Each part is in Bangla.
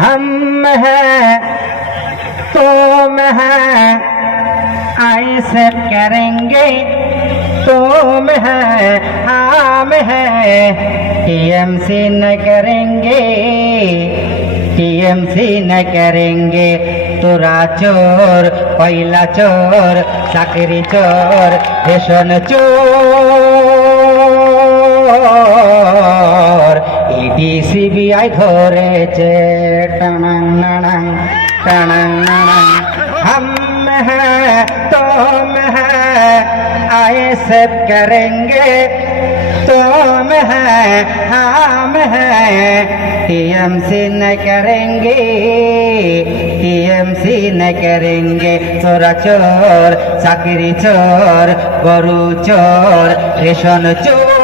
हम हैं तुम हैं ऐसे करेंगे तुम हैं हम हैं टीएमसी न करेंगे टीएमसी न करेंगे তোরা চোর পয়লা চোর চাকরি চোর রেশন চোর ইডি সিবিআই ধরেছে টানাং নানাং টানাং নানাং हम हैं तुम हैं ऐसे करेंगे तुम हैं हम हैं टीएमसी न करेंगे टीएमसी न करेंगे चोरा चोर चाकरी चोर গরু চোর রেশন চোর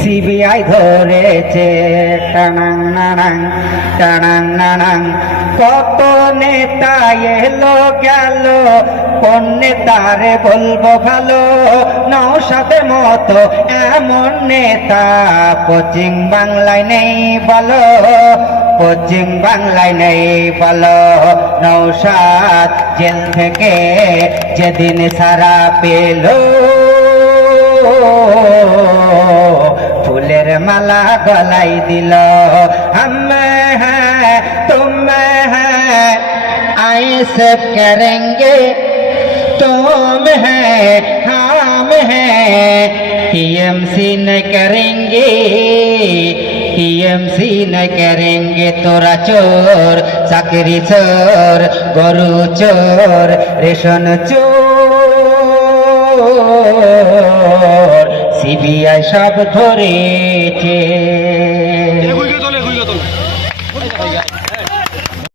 সিবিআই ধরেছে। টানাং কত নেতা এলো গেল, কোন নেতারে বলব ভালো? নৌসাদে মতো এমন নেতা পশ্চিম বাংলায় নেই বলো, পশ্চিম বাংলায় নেই বলো। নৌসাদ জেল থেকে যেদিন সারা পেল। ফুলের মালা গলাই দিল हम हैं तुम हैं ऐसे करेंगे तुम हैं हम हैं टीएमसी न करेंगे टीएमसी न करेंगे তোরা চোর চাকরি চোর গরু চোর রেশন চোর সিবিআই সব ধরেছে।